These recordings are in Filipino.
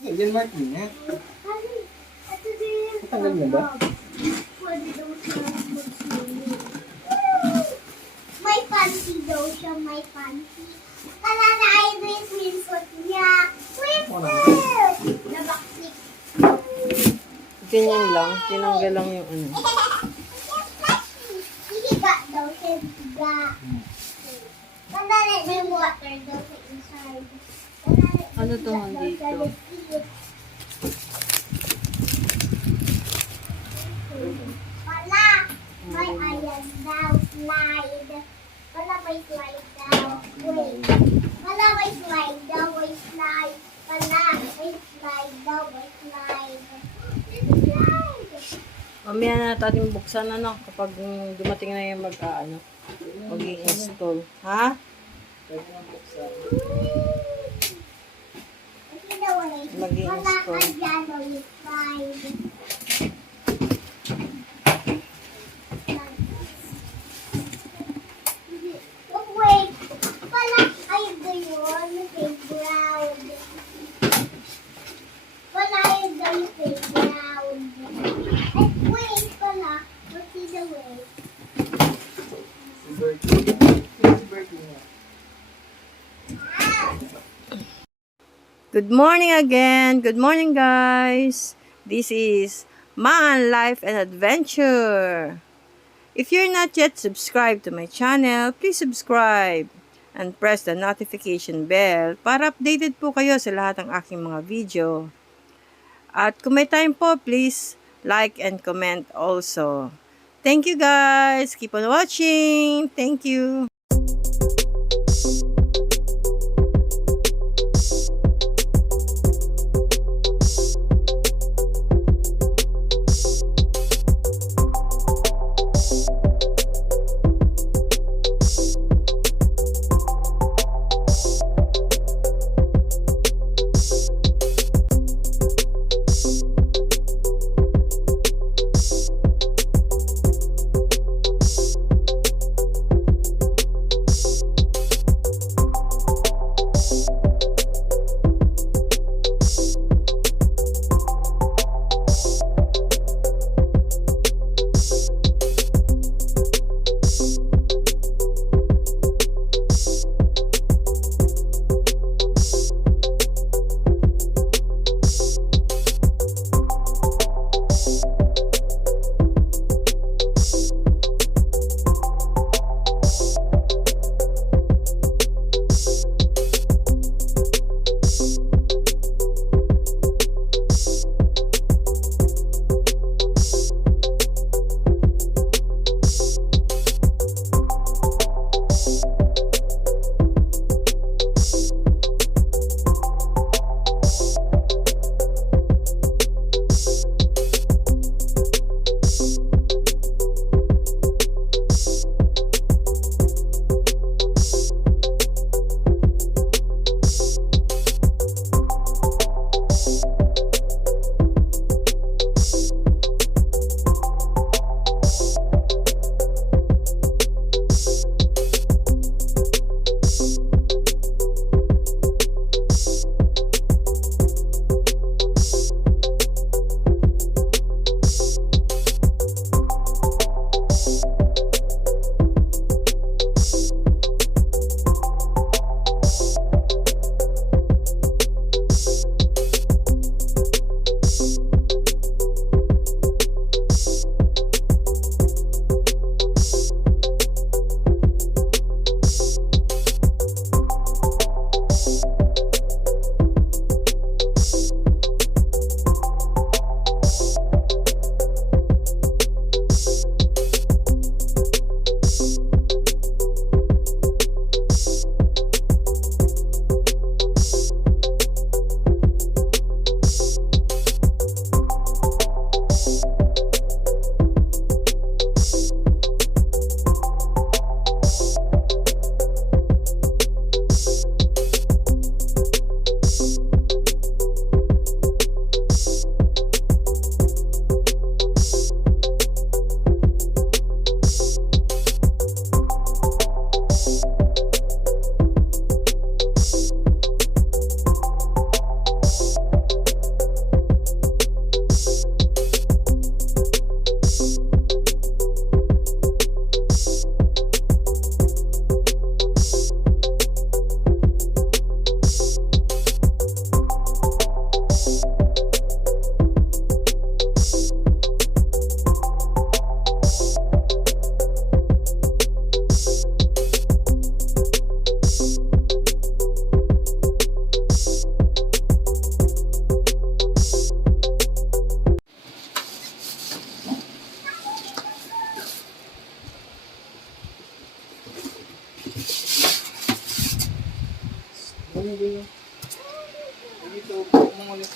Yan, Martin, ha? Natanggal na ba? May panty daw siya, may panty. Kala na ay may swimsuit niya. Swimsuit! Nabaksik. Ganyan lang. Tinanggal lang yung ano. Hihiga daw siya, higa. Kala na may water daw sa inside. Ano to dito? Wala, may ayan daw, slide. Wala, may slide daw. Wait. Wala, may slide daw, may slide. Wala, may slide daw, may slide. Mamaya na natin buksan ano kapag dumating na yung mag-i-install. Ha? Mag-i-install. Wala, ayan, may slide. Wait, pala ay gayon, playground. Wala yung gayon, playground. Ay, wait pala, what's the way? Si Bertie. Si Bertie nga. Good morning again. Good morning, guys. This is Life and Adventure. If you're not yet subscribed to my channel, please subscribe and press the notification bell para updated po kayo sa lahat ng aking mga video. At kung may time po, please like and comment also. Thank you, guys. Keep on watching. Thank you. Ano yun? Dito, mga ulit.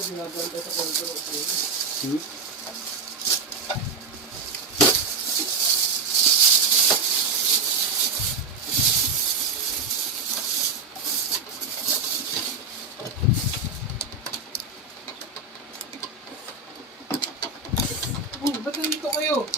Ginaganta sa control. Ba't nandito kayo?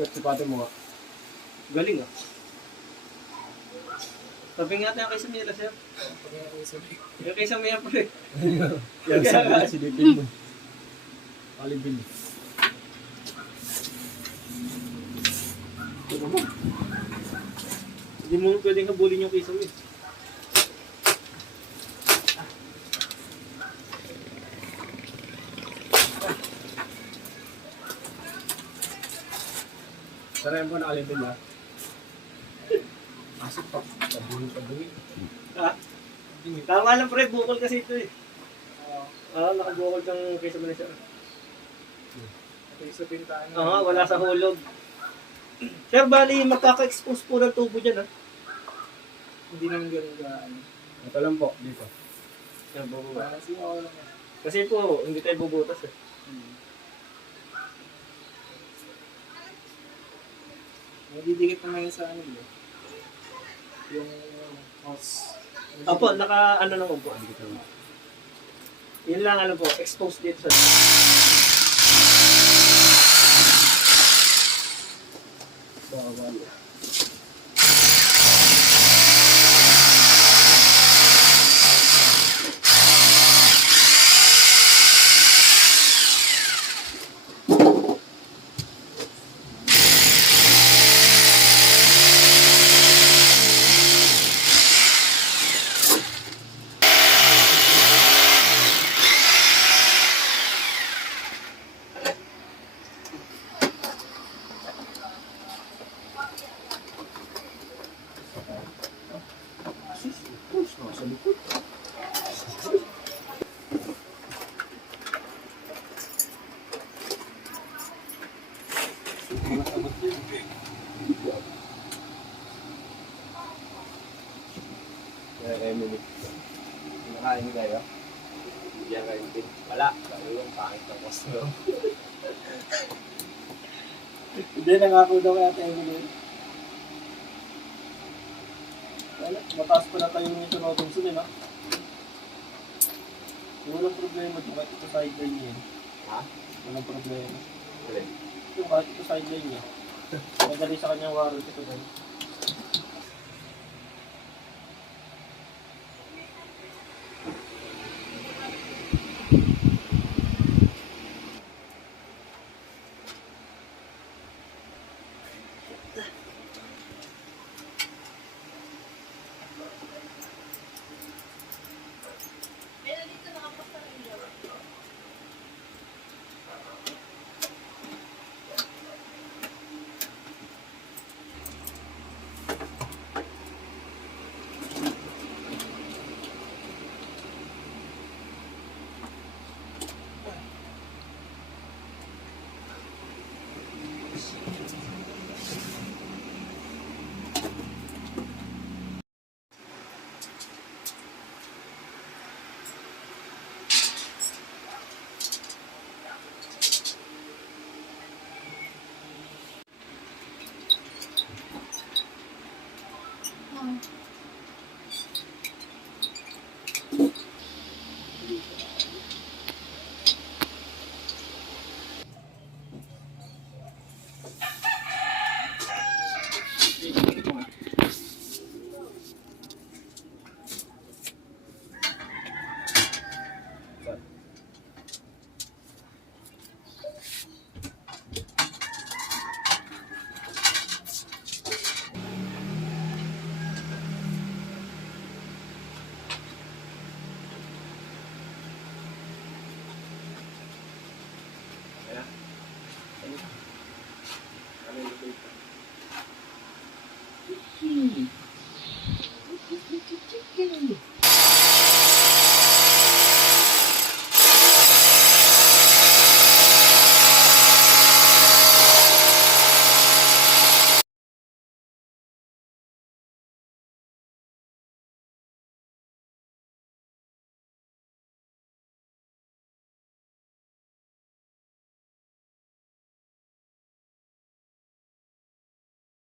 Ba't sipatin mo nga? Galing ah. Sabi nga tayo kay Samira, sir. Yung kay Samira pre. Yan, sabi si Bibin mo. Alibin. Hindi mo pwedeng habulin yung kay Samira. Sarayan mo na alibin ha. Asok pa. Tabuhin. Ha? Tama lang pre, bukol kasi ito eh. Nakabukol kang kay Samira, sir. Okay, sa pintaan. Wala sa hulog. Sir, bali magkaka-expose po ng tubo dyan ha. Hindi naman ganun gaan. Ito lang po, dito. Yan, bubuwa. Parang siya ako lang. Kasi po, hindi tayo bubutas eh. Nagdidikit naman yun sa ano yun. Yung hose. Opo, ano naman po. Yun lang ano po, exposed dito sa... Bawal. Sa likod. Emily. Nakain niyo kayo? Bigyan kayo din. Wala. Lalo yung pangit ng customer. Hindi, nangako daw kaya tayo Emily. Wala, mataas pa na tayo nito na Robinson eh, no? Walang problema ito kahit ito sideline niya. Ha? Walang problema. Wala. Ito kahit ito sideline niya. Madali sa kanyang warranty ito ba?